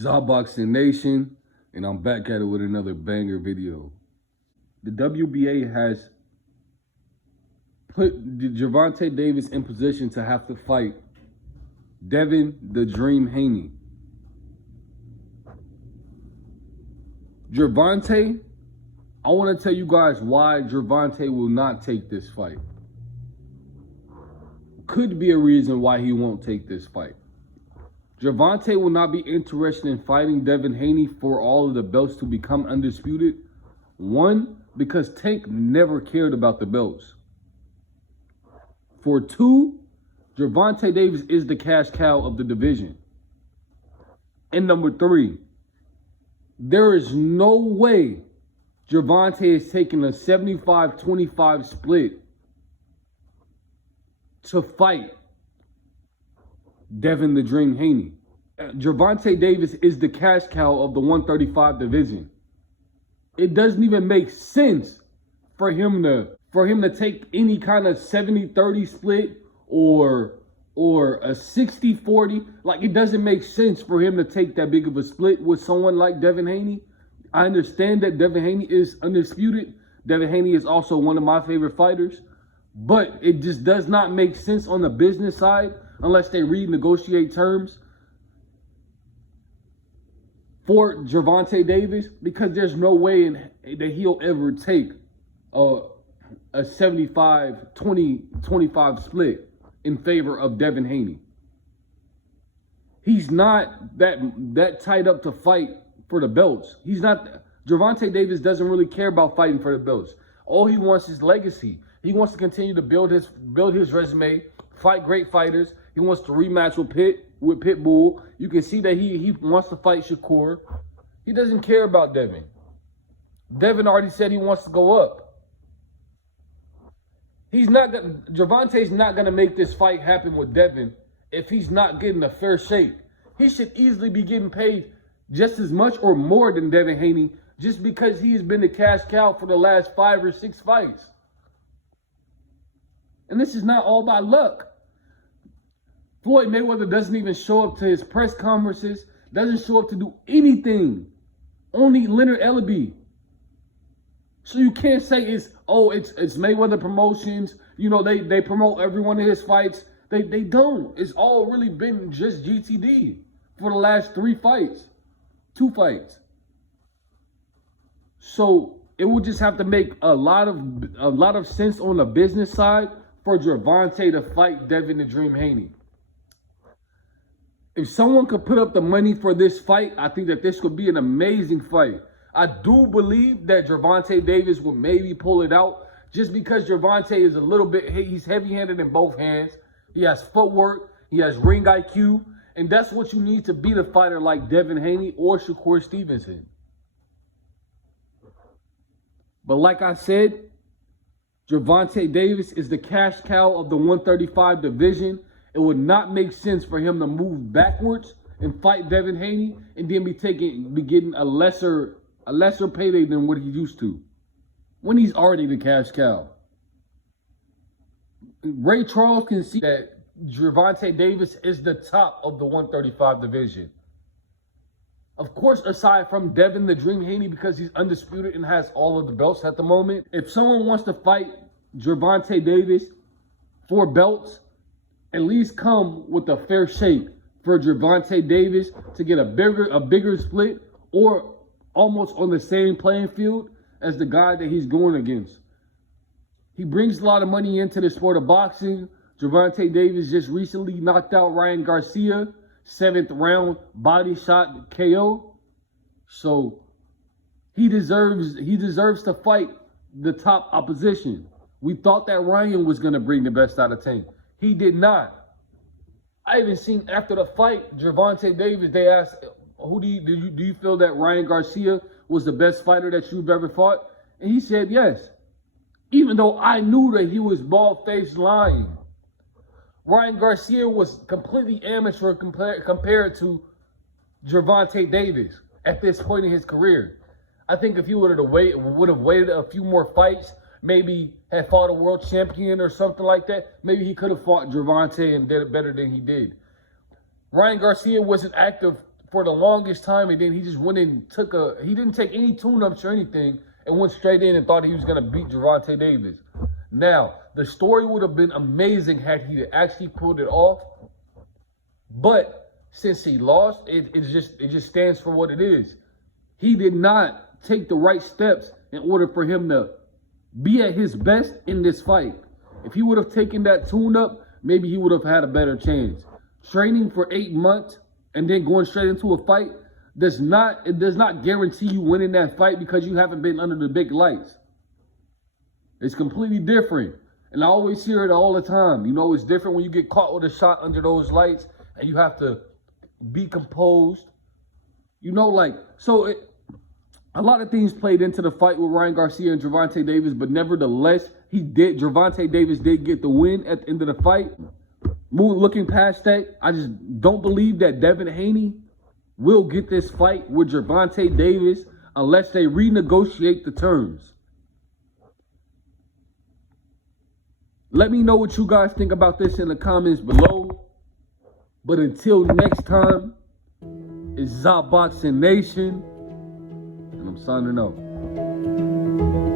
Boxing Nation, and I'm back at it with another banger video. The WBA has put Gervonta Davis in position to have to fight Devin "The Dream" Haney. Gervonta, I want to tell you guys why Gervonta will not take this fight. Could be a reason why he won't take this fight. Gervonta will not be interested in fighting Devin Haney for all of the belts to become undisputed. One, because Tank never cared about the belts. For two, Gervonta Davis is the cash cow of the division. And number three, there is no way Gervonta is taking a 75-25 split to fight Devin "The Dream" Haney. Gervonta Davis is the cash cow of the 135 division. It doesn't even make sense for him to take any kind of 70-30 split or a 60-40. Like, it doesn't make sense for him to take that big of a split with someone like Devin Haney. I understand that Devin Haney is undisputed. Devin Haney is also one of my favorite fighters. But it just does not make sense on the business side unless they renegotiate terms for Gervonta Davis, because there's no way that he'll ever take a 75-20-25 split in favor of Devin Haney. He's not that tied up to fight for the belts. Gervonta Davis doesn't really care about fighting for the belts. All he wants is legacy. He wants to continue to build his resume, fight great fighters. He wants to rematch with Pitbull. You can see that he wants to fight Shakur. He doesn't care about Devin. Devin already said he wants to go up. Gervonta's not gonna make this fight happen with Devin if he's not getting a fair shake. He should easily be getting paid just as much or more than Devin Haney, just because he's been the cash cow for the last 5 or 6 fights. And this is not all by luck. Floyd Mayweather doesn't even show up to his press conferences, doesn't show up to do anything. Only Leonard Ellaby. So you can't say it's Mayweather Promotions. You know, they promote every one of his fights. They don't. It's all really been just GTD for the last 2 fights. So it would just have to make a lot of sense on the business side for Gervonta to fight Devin "The Dream" Haney. If someone could put up the money for this fight, I think that this could be an amazing fight. I do believe that Gervonta Davis will maybe pull it out, just because Gervonta is he's heavy-handed in both hands. He has footwork, he has ring IQ, and that's what you need to beat a fighter like Devin Haney or Shakur Stevenson. But like I said, Gervonta Davis is the cash cow of the 135 division. It would not make sense for him to move backwards and fight Devin Haney and then be getting a lesser payday than what he used to, when he's already the cash cow. Ray Charles can see that Gervonta Davis is the top of the 135 division. Of course, aside from Devin "The Dream" Haney, because he's undisputed and has all of the belts at the moment. If someone wants to fight Gervonta Davis for belts, at least come with a fair shake for Gervonta Davis to get a bigger split, or almost on the same playing field as the guy that he's going against. He brings a lot of money into the sport of boxing. Gervonta Davis just recently knocked out Ryan Garcia, 7th round body shot KO. So he deserves to fight the top opposition. We thought that Ryan was going to bring the best out of Tank. He did not. I even seen after the fight, Gervonta Davis, they asked, do you feel that Ryan Garcia was the best fighter that you've ever fought? And he said yes. Even though I knew that he was bald-faced lying. Ryan Garcia was completely amateur compared to Gervonta Davis at this point in his career. I think if he would have waited a few more fights, maybe had fought a world champion or something like that, maybe he could have fought Gervonta and did it better than he did. Ryan Garcia wasn't active for the longest time, and then he just went and he didn't take any tune-ups or anything and went straight in and thought he was going to beat Gervonta Davis. Now, the story would have been amazing had he actually pulled it off, but since he lost, it just stands for what it is. He did not take the right steps in order for him to be at his best in this fight. If he would have taken that tune-up, maybe he would have had a better chance. Training for 8 months and then going straight into a fight does not guarantee you winning that fight because you haven't been under the big lights. It's completely different. And I always hear it all the time. You know, it's different when you get caught with a shot under those lights and you have to be composed. You know, like, so a lot of things played into the fight with Ryan Garcia and Gervonta Davis, but nevertheless, Gervonta Davis did get the win at the end of the fight. Looking past that, I just don't believe that Devin Haney will get this fight with Gervonta Davis unless they renegotiate the terms. Let me know what you guys think about this in the comments below. But until next time, it's Boxing Nation, and I'm signing out.